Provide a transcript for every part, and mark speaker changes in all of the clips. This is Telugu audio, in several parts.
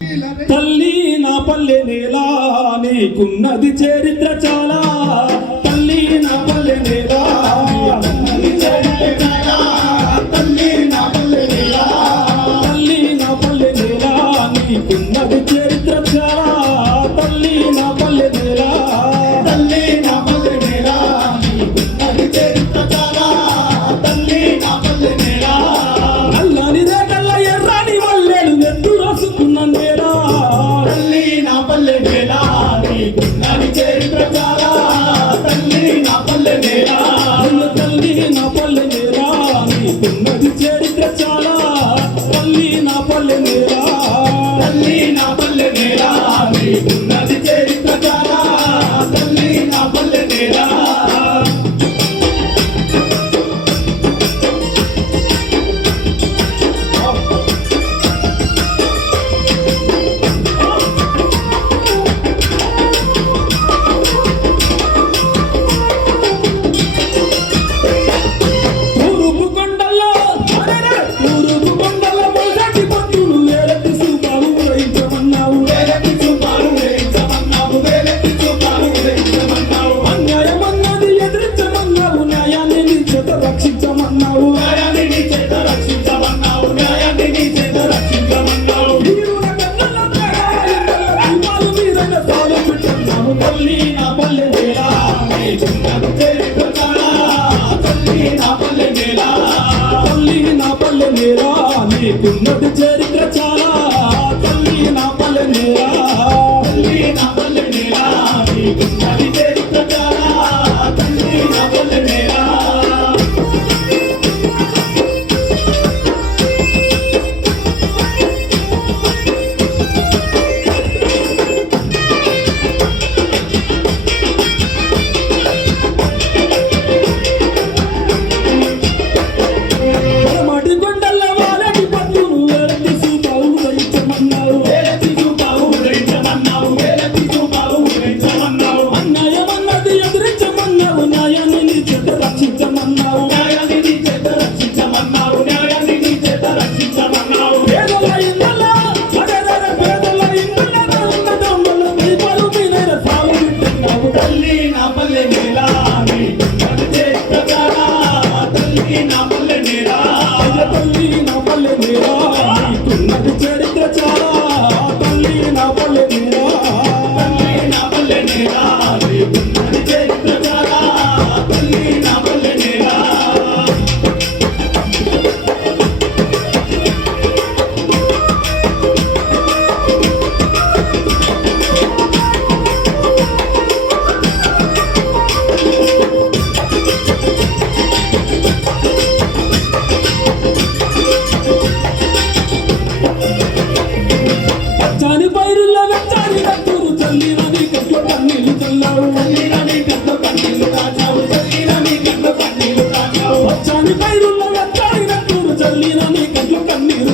Speaker 1: తల్లి నా పల్లె నేల నీకున్నది చరిత్ర చాలా. తల్లి నా పల్లె నేలా Nothing to do.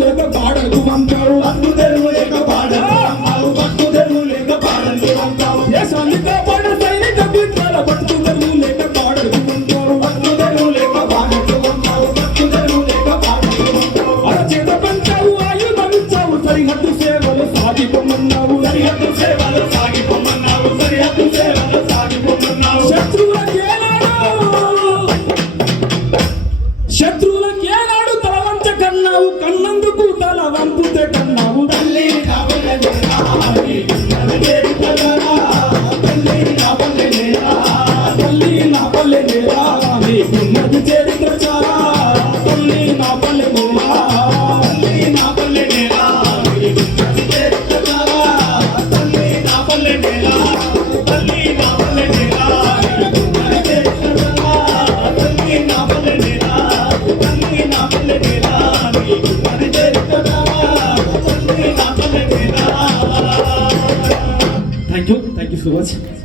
Speaker 1: లేక పాడకు అంటావు. అందుకే తల్లి